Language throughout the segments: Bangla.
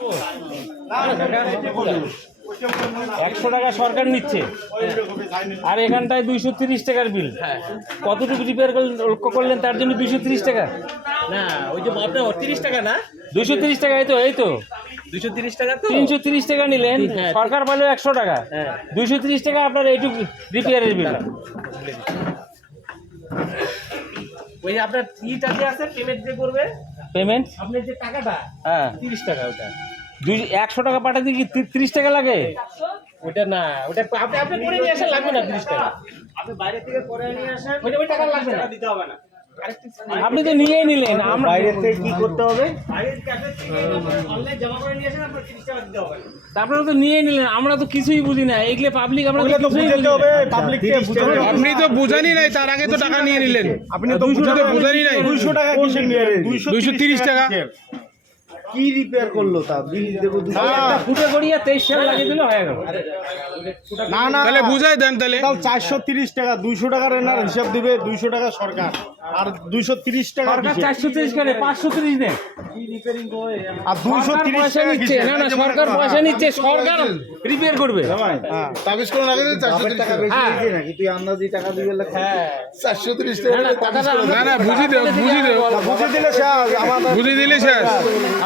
100 টাকা সরকার নিচ্ছে আর এখানটায় 230 টাকার বিল। কতটুকু রিপেয়ার করলেন তার জন্য 230 টাকা? না ওই যে আপনার 30 টাকা না, 230 টাকা। এই তো 230 টাকা তো 330 টাকা নিলেন, সরকার বলে 100 টাকা, 230 টাকা আপনার এইটুকু রিপেয়ারের বিল। ওই আপনার ইটা যে আছে পেমেন্ট যে করবে, পেমেন্ট আপনার যে টাকাটা হ্যাঁ 30 টাকা, ওটা 100 টাকা পাঠাতে কি 30 টাকা লাগে? ওটা না, ওটা আপনি আপনি করে নিয়ে আসেন, লাগবে না 30 টাকা। আপনি বাইরে থেকে করে নিয়ে আসেন, ওই টাকা লাগবে না, দিতে হবে না। আপনি তো নিয়েই নিলেন, আমরা বাইরে থেকে কি করতে হবে? বাইরে থেকে অনলাইন জমা করে নিয়ে আসেন, আপনার 30 টাকা দিতে হবে না। আপনারা তো নিয়েই নিলেন, আমরা তো কিছুই বুঝি না। এগুলো পাবলিক, আমরা তো কিছুই বুঝি না। আপনি তো বুঝানি নাই, তার আগে তো টাকা নিয়ে নিলেন। আপনি তো বুঝানি নাই। 200 টাকা কিসের নিয়ে 230 টাকা কি রিপেয়ার করলো তা বিল দেবো? ফুটে গড়িয়ে 23 সাল লাগিয়ে দিলে হয়ে গেল। না না, তাহলে বুঝাই দেন তাহলে। 430 টাকা, 200 টাকার এনার হিসাব দিবে, 200 টাকা সরকার আর 230 টাকা সরকার 430 করে 530 দেয় আর 230 পয়সা টাকা নিচ্ছে। না না, সরকার পয়সা নিচ্ছে, সরকার রিপেয়ার করবে। তাবিজ করে লাগে 430 টাকা বেশি দিয়েছে নাকি? তুই আন্দাজি টাকা দিবে লেখা। 430 না না, কথাটা না না, বুঝি দেও বুঝে দিলে শেষ, আমাদের বুঝি দিলে শেষ।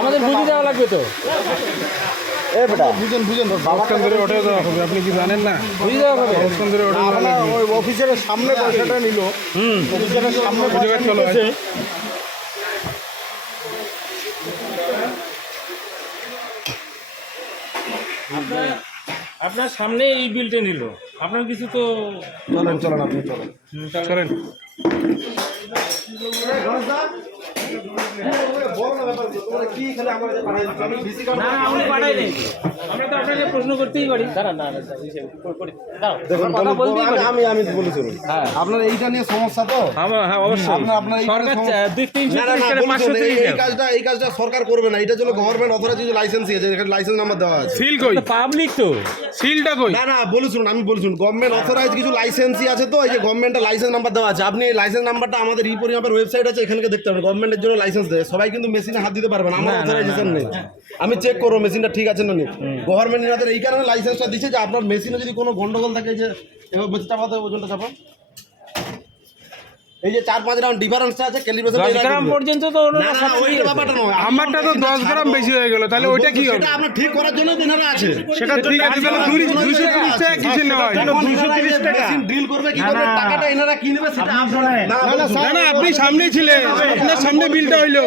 আমাদের বুঝে দেওয়া লাগবে তো, এ বেটা বুঝেন বাবাকে ধরে ওঠে দেওয়া হবে। আপনি কি জানেন না? বুঝে দেওয়া হবে। বাবাকে ধরে ওঠে দেওয়া আমরা লাগবে। ওই অফিসের সামনে পয়সাটা নিল, অফিসের সামনে পয়সা চলো ভাই। নিতেছে। আপনার সামনে এই বিলটা নিল, আপনার কিছু তো চলেন আপনি চলেন। করেন। না আমরা পাঠাই নেই, আমরা তো আপনাকে প্রশ্ন করতেই পারি। দাঁড়ান, না না দাঁড়াও, দেখুন কথা বলতেই পারি। আমি বলি শুনুন, হ্যাঁ আপনার এইটা নিয়ে সমস্যা তো। হ্যাঁ অবশ্যই। আপনার এই সরকার না, 330 এই কাজটা সরকার করবে না, এটার জন্য গভর্নমেন্ট অথরাইজ লাইসেন্স আছে, এখানে লাইসেন্স নাম্বার দেওয়া আছে। সিল কই? পাবলিক তো সিলটা কই? না বলি শুনুন, আমি বলি শুনুন, গভর্নমেন্ট অথরাইজ কিছু লাইসেন্সই আছে, তো এই যে গভর্নমেন্টের লাইসেন্স নাম্বার দেওয়া আছে। আপনি এই লাইসেন্স নাম্বারটা আমাদের ই পরিমাপের ওয়েবসাইট আছে, এখানে দেখতে পাবেন। গভর্নমেন্টের জন্য লাইসেন্স দেয়, সবাই কিন্তু মেশিনে হাত দিতে পারবে না, আমার অথরাইজেশন নেই। আমি চেক করবো মেশিনটা ঠিক আছে না নেই। গভর্নমেন্ট ইনাদের এই কারণে লাইসেন্সটা দিচ্ছে যে আপনার মেশিনে যদি কোনো গন্ডগোল থাকে, যে এবার বেশি চাপাতে ওজনটা চাপা, এই যে 4-5 রাউন্ড ডিফারেন্সটা আছে, ক্যালিব্রেশন 10 গ্রাম পর্যন্ত তো ওনারা ওইটা ব্যাপারটা নয়। আমারটা তো 10 গ্রাম বেশি হয়ে গেল, তাহলে ওইটা কি হবে? সেটা আপনার ঠিক করার জন্য দিনারা আছে। সেটা ঠিক আছে, তাহলে 230 টাকা কিসের নেওয়া হয়? 230 টাকা মেশিন ড্রিল করবে কি করবে, টাকাটা এনারা কি নেবে সেটা আপনারা না না, আপনি সামনেই ছিলেন, আপনার সামনে বিলটা হইলো।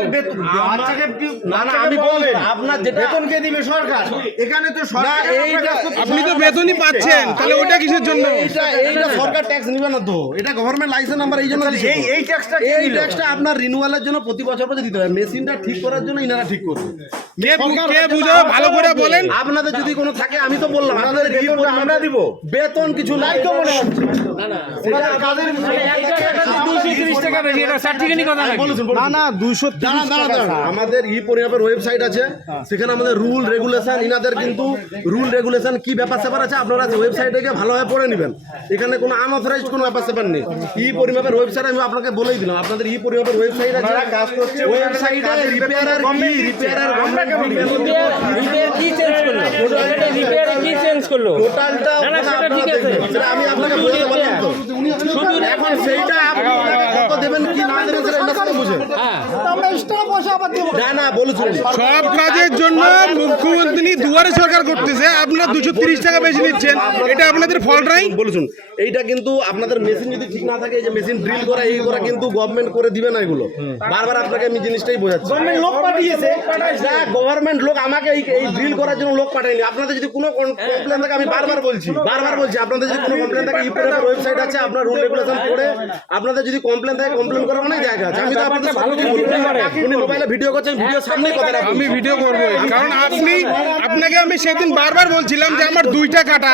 না আমি বলবো আপনার যেটা বেতন কে দিবে? সরকার। এখানে তো সরকার। আপনি তো বেতনই পাচ্ছেন, তাহলে ওইটা কিসের জন্য? এইটা সরকার ট্যাক্স নিবে না তো, এটা গভর্নমেন্ট লাইসেন্স নাম্বার এই জন্য দিছে। এই ট্যাক্সটা এই ট্যাক্সটা আপনার রিনিউয়ালের জন্য প্রতি বছর দিতে হয়। মেশিনটা ঠিক করার জন্য ইনারা ঠিক করবে। কে বুঝাও ভালো করে বলেন। আপনাদের যদি কোনো থাকে, আমি তো বললাম আপনাদের আমরা দিব বেতন কিছু নাই তো মনে হচ্ছে। ওনাদের কাজের 230 টাকা বেশি, এটা সার্টিফিকেটই কথা নাকি? না 230 টাকা। আমাদের ই পরিমাপের ওয়েবসাইট আছে, সেখানে আমাদের রুল রেগুলেশন, ইনাদের কিন্তু রুল রেগুলেশন কি ব্যাপার স্যাপার আছে, আপনারা ওয়েবসাইটে গিয়ে ভালোভাবে পড়ে নেবেন। এখানে কোনো আনঅথরাইজড কোনো ব্যাপার স্যাপার নেই। ই পরিমাপের ওয়েবসাইট আমি আপনাকে বলেই দিলাম, আপনাদের ই পরিমাপের ওয়েবসাইট আছে, কাজ করছে ওয়েবসাইটে রিপেয়ারার রিপেয়ার কি চেঞ্জ করলো? রিপেয়ারে কি চেঞ্জ করলো? টোটালটা না না, সেটা ঠিক আছে। সেটা আমি আপনাকে বলতে পারলাম তো। শুধু এখন সেইটা আপনি কত দেবেন কি না দেবেন সেটা এটা সাথে বুঝেন। হ্যাঁ আমরা এক্সট্রা পয়সা আবার দেব। না বলুন, সব কাজের জন্য মুখ্যমন্ত্রী দুয়ারে সরকার করতেছে, আপনারা 230 টাকা বেশি নিচ্ছেন, এটা আপনাদের ফল্ট নাই? বলুন এইটা কিন্তু আপনাদের মেশিন যদি ঠিক না থাকে, এই যে মেশিন ড্রিল করা এই করা কিন্তু গভর্নমেন্ট করে দিবে না এগুলো। বারবার আপনাকে আমি জিনিসটাই বোঝাচ্ছি, গভর্নমেন্ট লোক পাঠিয়েছে। গভর্নমেন্ট লোক আমাকে এই ড্রিল করার জন্য লোক পাঠায়নি। আপনাদের যদি কোনো কমপ্লেন থাকে, আমি বারবার বলছি আপনাদের যদি কোনো কমপ্লেন থাকে, ইউপিআর ওয়েবসাইট আছে, আপনার রুল রেগুলেশন পড়ে আপনাদের যদি কমপ্লেন থাকে, কমপ্লেন করার অনেক জায়গা আছে। আমি তো আপনাদের সামনে উনি মোবাইলে ভিডিও করছেন, ভিডিও সামনেই কথা রাখুন। আমি ভিডিও করবো, কারণ আপনাকে আমি সেদিন বারবার বলছিলাম যে আমার 2টা কাটা।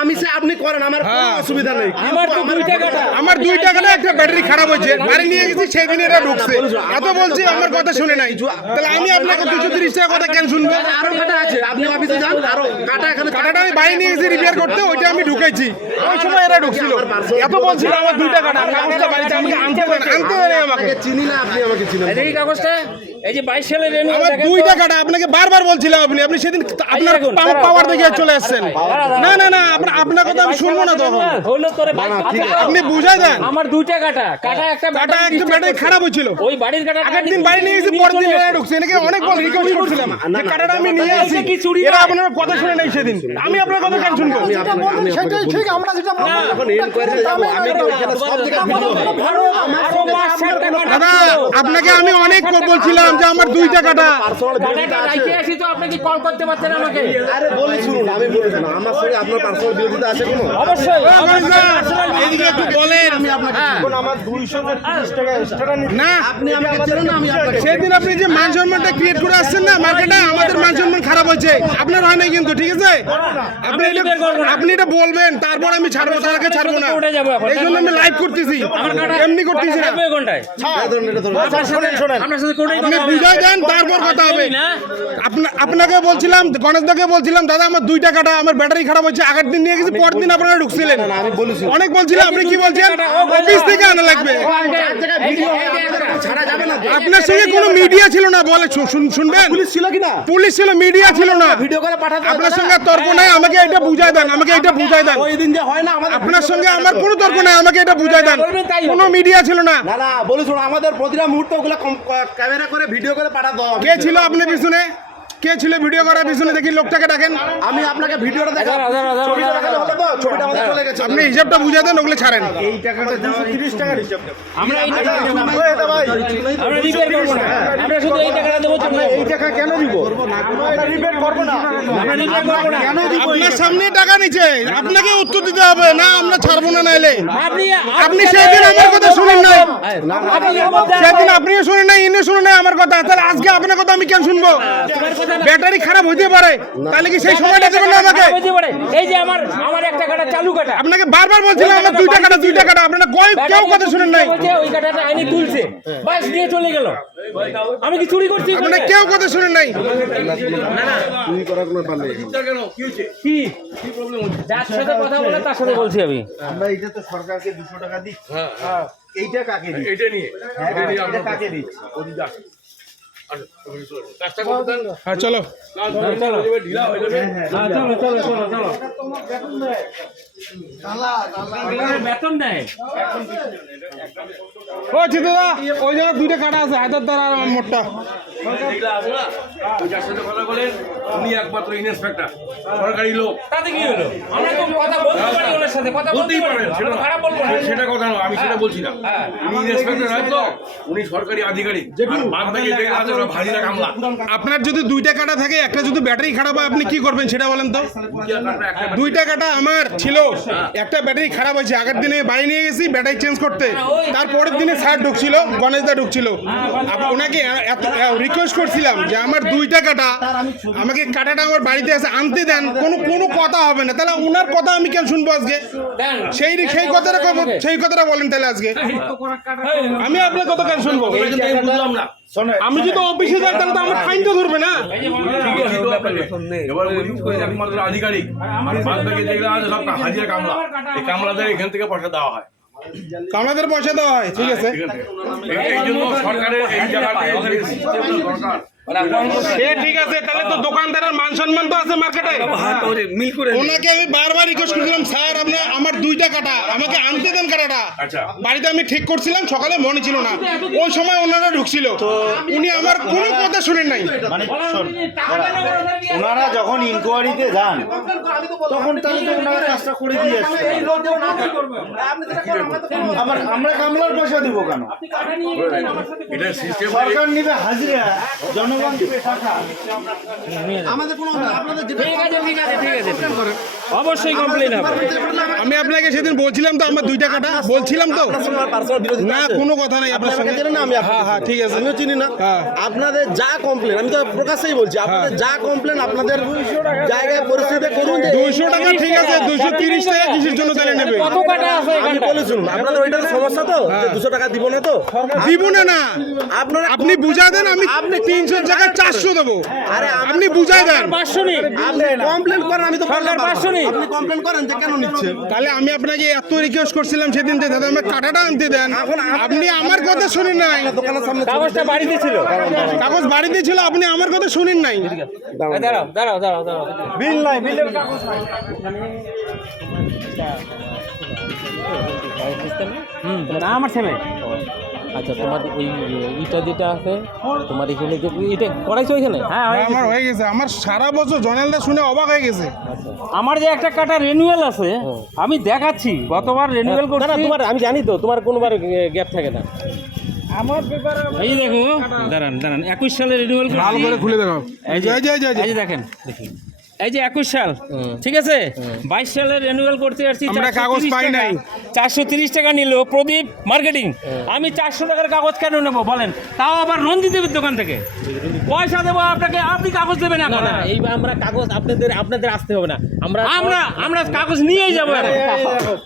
আমি সে আপনি করেন, আমার কোনো অসুবিধা নেই। আমার তো 2 টাকাটা, আমার 2টা কাটা, একটা ব্যাটারি খারাপ হয়েছে, বাড়ি নিয়ে গেছি, সেদিন এটা ঢুকছে। এত বলছি, আমার কথা শুনে নাই, তাহলে আমি আপনাকে 230 টাকা কথা কেন শুনবো? আরো কাটা আছে, আপনি অফিসে যান আরো কাটা এখানে কাটাটা আমি বাইরে নিয়ে গেছি রিপেয়ার করতে, ওইটা আমি ঢুকাইছি। ওই সময় এরা ঢুকছিল, এত বলছিল আমার 2টা কাটা, কাগজটা বাড়িতে আমাকে আনতে দেন আমাকে। চিনি না, আপনি আমাকে চিনেন। এই কাগজটা, এই যে 22 সালের রেনু আমার 2টা কাটা আপনাকে বারবার বলছিলাম, আপনি সেদিন আপনার পাওয়ার দেখে চলে আসছেন। না না না, আপনার কথা আমি শুনবো না তখন। হলো তোরে আপনি বুঝাই দেন। আমার 2টা কাটা একটা কাটা একটা ব্যাটারি খারাপ হয়েছিল, ওই বাড়ির কাটা আগের দিন বাড়ি নিয়ে গেছি, পরের দিন এরা ঢুকছে। এনাকে অনেক বল রিকোয়েস্ট করছিলাম যে কাটাটা আমি নিয়ে আসি, এরা আপনার কথা শুনে নাই সেদিন। আমি আপনার কথা কেন শুনবো? সেটাই ঠিক, আমরা যেটা এখন ইনকোয়ারিতে যাব, আমি কি ওইখানে সব জায়গায় ভিডিও দাদা আপনাকে আমি অনেক বলছিলাম যে আমার 2টা কাটা। আসি তো আপনি কি কল করতে পারতেন আমাকে? আরে বলি শুনুন, আমি বলি না, আমার সঙ্গে আপনার পার্সোনাল বিরোধিতা আছে কোনো? অবশ্যই এইদিকে একটু বলেন। এখন আমার 230 টাকা এক্সট্রা নিতে না আপনি আমাকে চেনেন না, আমি আপনাকে সেদিন আপনি যে মান সম্মানটা ক্রিয়েট করে আসছেন না মার্কেটে, আমাদের মান সম্মান খারাপ হয়েছে, আপনার হয় নাই কিন্তু, ঠিক আছে? আপনি এটা বলবেন, তারপর আমি ছাড়বো, তার আগে ছাড়বো না। এই জন্য আমি লাইভ করতেছি, এমনি করতেছি না। ঘন্টায় আপনার সাথে কোনটাই আপনি বুঝাই দেন, তারপর কথা হবে। আপনাকে বলছিলাম, গণেশদাকে বলছিলাম, দাদা আমার 2টা কাটা, আমার ব্যাটারি খারাপ হচ্ছে, আগের দিন নিয়ে গেছি, পরের দিন আপনারা ঢুকছিলেন। আমি বলেছি অনেক বলছিলাম, আপনি কি বলছেন? অফিস থেকে আনা লাগবে। ছাড়া যাবে না। আপনার সঙ্গে কোনো মিডিয়া ছিল না, বলে শুনবেন? পুলিশ ছিল কি না? পুলিশ ছিল, মিডিয়া ছিল না। ভিডিও করে পাঠাতে আপনার সঙ্গে তর্ক নাই, আমাকে এটা বুঝাই দেন, আমাকে এটা বুঝাই দেন। ওই দিন যে হয় না আমাদের, আপনার সঙ্গে আমার কোনো তর্ক নাই, আমাকে এটা বুঝাই দেন। কোনো মিডিয়া ছিল না। না না বলি শুনুন, আমাদের প্রতিটা মুহূর্তে ওগুলো ক্যামেরা করে ভিডিও করে পাঠাতে হবে। কে ছিল আপনার পিছনে? কে ছিল ভিডিও করার পিছনে? দেখি লোকটাকে ডাকেন। আমি আপনাকে ভিডিওটা দেখাবো, ছবিটা দেখালে হলো তো? ছবিটা আমাদের চলে গেছে। আপনি হিসাবটা বুঝাই দেন, ওগুলো ছাড়েন। এই টাকাটা 230 টাকা হিসাব দেব। আমরা এই ভাই আমরা রিপেয়ার করব না, আমরা শুধু এই টাকাটা দেবো। এই টাকা কেন দিব? আমরা রিপেয়ার করব না, আমরা রিপেয়ার করব না। কেন দিব? আপনার সামনে টাকা নিচ্ছে, আপনাকে উত্তর দিতে হবে না, আমরা ছাড়বো না। নাইলে আপনি সেদিন আমার কথা শুনেন নাই, সেদিন আপনিও শুনেন নাই, ইনিও শুনেন নাই আমার কথা, তাহলে আজকে আপনার কথা আমি কেন শুনবো? ব্যাটারি খারাপ হইতে পারে, তাহলে কি সেই সময়টা দেবেন না আমাকে? এই যে আমার একটা কাটা চালু কাটা, আপনাকে বারবার বলছিলাম আমার 2টা কাটা, আপনারা কেউ কথা শুনেন নাই। ওই কাটাটা আইনি তুলছে, বাস নিয়ে চলে গেল। আমি কি চুরি করছি? আপনারা কেউ কথা শুনেন নাই। তুমি করার কোনো ব্যাপার নেই। কি যার সাথে কথা বলে তার সাথে বলছি আমি। আমরা এইটা তো সরকারকে 200 টাকা দিচ্ছি। হ্যাঁ, এইটা কাকে দিচ্ছি? এটা নিয়ে এটা কাকে দিচ্ছি? হ্যাঁ চলো, বেতন দেয়। ও চিন্তা ওই জায়গায় 2টা কাটা আছে, হায়দার দ্বারা আর আমার মোটটা। যার সাথে কথা বলেন উনি একমাত্র ইন্সপেক্টর, সরকারি লোক। তাতে কি হলো? আমরা তো কথা বলতে পারি, ওনার সাথে কথা বলতে বলতেই পারেন, সেটা খারাপ বলবো না। সেটা কথা নয়, আমি সেটা বলছি না। উনি ইন্সপেক্টর হয়তো, উনি সরকারি আধিকারিক, আর বাদ বাকি যেগুলো আছে ওরা ভাজিরা কামলা। আপনার যদি 2টা কাটা থাকে, একটা যদি ব্যাটারি খারাপ হয়, আপনি কি করবেন সেটা বলেন তো? 2টা কাটা আমার ছিল, একটা ব্যাটারি খারাপ হয়েছে, আগের দিনে বাড়ি নিয়ে গেছি ব্যাটারি চেঞ্জ করতে, তারপরের দিনে স্যার ঢুকছিল, গণেশদা ঢুকছিল, ওনাকে রিকোয়েস্ট করছিলাম যে আমার 2টা কাটা, আমাকে কাটাটা আমার বাড়িতে এসে আনতে দেন, কোনো কথা হবে না। তাহলে ওনার কথা আমি কেন শুনবো আজকে? সেই কথাটা বলেন তাহলে আজকে আমি আপনার কথা কেন শুনবো? বুঝলাম না। আমি যদি অফিসে যাই তাহলে তো আমার ফাইন তো ধরবে না। এবার উনি একমাত্র আধিকারিক, আর বাদ বাকি যেগুলো আছে সব হাজিরা কামলা। এই কামলাদের এখান থেকে পয়সা দেওয়া হয়, আমাদের পয়সা দেওয়া হয়, ঠিক আছে। এই জন্য সরকারের এই জায়গাতে সরকার ঠিক আছে, তাহলে তো দোকানদারের মান সম্মান তো আছে মার্কেটে। ওনাকে আমি বারবার রিকোয়েস্ট করছিলাম, স্যার আপনার আমার 2টা কাটা, আমাকে আনতে দেন কাটাটা। বাড়িতে আমি ঠিক করছিলাম, সকালে মনে ছিল না, ওই সময় ওনারা ঢুকছিল, উনি আমার কোনো কথা শুনেন নাই। মানে শোন, ওনারা যখন ইনকোয়ারিতে যান তখন তাহলে তো ওনারা কাজটা করে দিয়ে আসছে। আমরা কামলার পয়সা দিব কেন? এটা সিস্টেম। সরকার নিবে হাজিরা, জনগণ দিবে টাকা। আমাদের কোনো আপনাদের ঠিক আছে অবশ্যই কমপ্লেন হবে। আমি আপনাকে সেদিন বলছিলাম তো আমার 2টা কাটা বলছিলাম তো আপনার সঙ্গে আমার personal বিরোধিতা না আছে? কোনো কথা নাই আপনার আপনি আমাকে সঙ্গে চেনেন না, আমি আপনাকে হ্যাঁ হ্যাঁ চিনি। ঠিক আছে আমিও চিনি না। হ্যাঁ। আপনাদের যা কমপ্লেন, আমি তো প্রকাশ্যেই বলছি, আপনাদের যা কমপ্লেন আপনাদের জায়গায় পরিস্থিতি করুন যে 200 টাকা ঠিক আছে 230 টাকা কিসের জন্য তাহলে নেবে কত কাটা আছে আমি এখানটা? বলে শুনুন, আপনাদের ওইটার সমস্যা তো যে 200 টাকা দিব না তো দিব না না আপনারা আপনি বুঝা দেন আমি 300 জায়গায় 400 দেবো আরে আপনি বুঝাই দেন পাঁচশো নেই। আপনি কমপ্লেন করেন, আমি তো বললাম সরকার বারবার। 500 নেই। আপনি কমপ্লেন করেন যে কেন নিচ্ছে। তাহলে আমি আপনাকে এত রিকোয়েস্ট করছিলাম সেদিন যে দাদা আমার কাটাটা আনতে দেন আপনি আমার কথা শুনেন নাই দোকানের সামনে কাগজটা বাড়িতে ছিল। কাগজ বাড়িতে ছিল আপনি আমার কথা শুনেন নাই দাঁড়াও দাঁড়াও দাঁড়াও দাঁড়াও। বিল নাই, বিলের কাগজ নাই। না আমার ছেলে। আচ্ছা তোমার ওই ইটা যেটা আছে তোমার এখানে যে এটা করাইছো এখানে? হ্যাঁ হয়ে আমার গেছে। হয়ে গেছে আমার সারা বছর জনেলদা শুনে অবাক হয়ে গেছে আমার যে একটা কাটা রেনুয়াল আছে আমি দেখাচ্ছি, গতবার রেনুয়াল না করছি। না তোমার আমি জানি তো তোমার কোনোবার গ্যাপ থাকে না। এই যে দেখো, দাঁড়ান দাঁড়ান, 21 সালে রেনুয়াল করছি। ভালো করে খুলে দেখাও এই যে এই যে, এই যে, এই যে। এই যে দেখেন, এই যে 21 সাল, ঠিক আছে, 22 সালে রেনুয়াল করতে আসছি। আমরা কাগজ পাই নাই। 430 টাকা নিল প্রদীপ মার্কেটিং। আমি 400 টাকার কাগজ কেন নেবো বলেন? তাও আবার রঞ্জিত দেবের দোকান থেকে পয়সা দেবো আপনাকে, আপনি কাগজ দেবেন না এখন? না এইবার আমরা কাগজ আপনাদের আসতে হবে না, আমরা আমরা কাগজ নিয়েই যাবো এখন।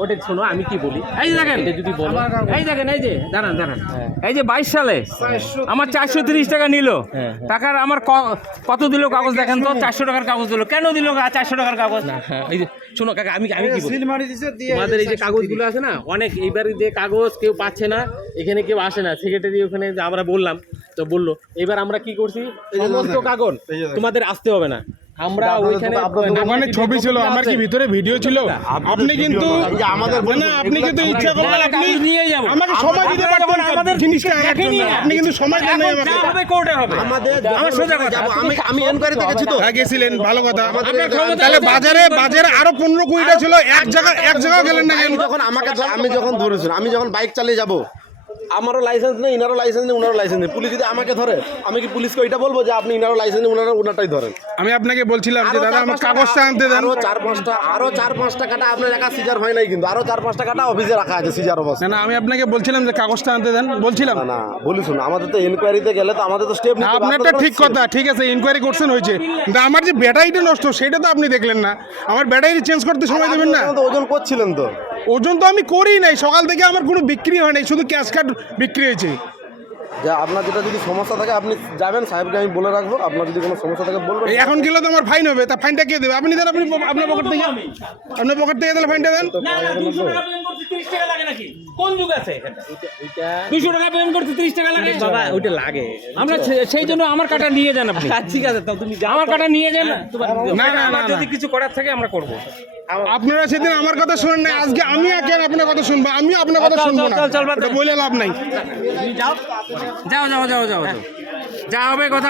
ওটা শোনো আমি কি বলি, এই যে দেখেন, এটা যদি বলো এই দেখেন, এই যে দাঁড়ান দাঁড়ান, এই যে 22 সালে আমার 430 টাকা নিল। টাকার আমার কত দিল কাগজ দেখেন তো? 400 টাকার কাগজ দিল। কেন দিল 400 টাকার কাগজ? হ্যাঁ এই যে শোনো কাকা আমি কি বলি, আমাদের এই যে কাগজগুলো আছে না অনেক, এইবার যে কাগজ কেউ পাচ্ছে না, এখানে কেউ আসে না, সেক্রেটারি ওখানে যে আমরা বললাম তো বললো, এবার আমরা কি করছি সমস্ত কাগজ তোমাদের আসতে হবে না, আমরা ওইখানে দোকানে ছবি ছিল আমার কি ভিতরে ভিডিও ছিল আপনি কিন্তু এই যে আমাদের না, না, আপনি কিন্তু ইচ্ছা করলে আপনি কাগজ নিয়েই যাবো। আমাকে সময় দিতে আপনারা যখন পারতেন আমাদের জিনিসটা আনার দেখেনি জন্য না। আপনি কিন্তু সময় দেন নাই এখন যা আমাকে হবে কোর্টে হবে। আমাদের আমার সোজা কথা। আমি এনকোয়ারিতে গেছি তো। হ্যাঁ গেছিলেন ভালো কথা আপনার ক্ষমতা তাহলে আছে, বাজারে আরো 15-20টা ছিল এক জায়গায় গেলেন না কেন? আমি যখন ধরেছি, আমি যখন বাইক চালিয়ে যাব, আমারও লাইসেন্স নেই, ইনারও লাইসেন্স নেই, উনারও লাইসেন্স নেই, পুলিশ যদি আমাকে ধরে আমি কি পুলিশকে ওইটা বলবো যে আপনি ইনারও লাইসেন্স নেই, উনারটাই ধরেন? আমি আপনাকে বলছিলাম যে দাদা আমার কাগজটা আনতে দেন আরো 4-5টা কাটা আপনার একা সিজার হয় নাই, কিন্তু আরো 4-5টা কাটা অফিসে রাখা আছে সিজার অবস্থা। না না আমি আপনাকে বলছিলাম যে কাগজটা আনতে দেন বলছিলাম না বলি শুনুন, আমাদের তো এনকোয়ারিতে গেলে তো আমাদের তো স্টেপ নিতে হবে। আপনারটা ঠিক কথা ঠিক আছে ইনকোয়ারি করছেন হয়েছে কিন্তু আমার যে ব্যাটারিটা নষ্ট সেটা তো আপনি দেখলেন না আমার ব্যাটারি চেঞ্জ করতে সময় দেবেন না আপনি তো ওজন করছিলেন তো। ওজন তো আমি করি নাই সকাল থেকে আমার কোনো বিক্রি হয় নাই শুধু ক্যাশ কার্ড বিক্রি হয়েছে যে আপনার যেটা যদি সমস্যা থাকে আপনি যাবেন, সাহেবকে আমি বলে রাখবো, আপনার যদি কোনো সমস্যা থাকে বলবেন। এই এখন গেলে তো আমার ফাইন হবে তা ফাইনটা কে দেবে আপনি দেন আপনি আপনার পকেট থেকে তাহলে ফাইনটা দেন না না 200 টাকা পেমেন্ট করতে 30 টাকা লাগে নাকি? কোন যুগ আছে এখানটা? ওইটা 200 টাকা পেমেন্ট করতে 30 টাকা লাগে? বাবা ওইটা লাগে আমরা সেই জন্য আমার কাটা নিয়ে যান আপনি। ঠিক আছে তো তুমি যাও আমার কাটা নিয়ে যান। না, না, আমার না, যদি কিছু করার থাকে আমরা করব। আপনারা সেদিন আমার কথা শুনেন না আজকে আমি কেন আপনার কথা শুনবো আমিও আপনার কথা চল, শুনবো চল, না চল, চল, বাদ দে। এটা বলে লাভ নাই যাও যাও যাও যাও যাও যা হবে কথা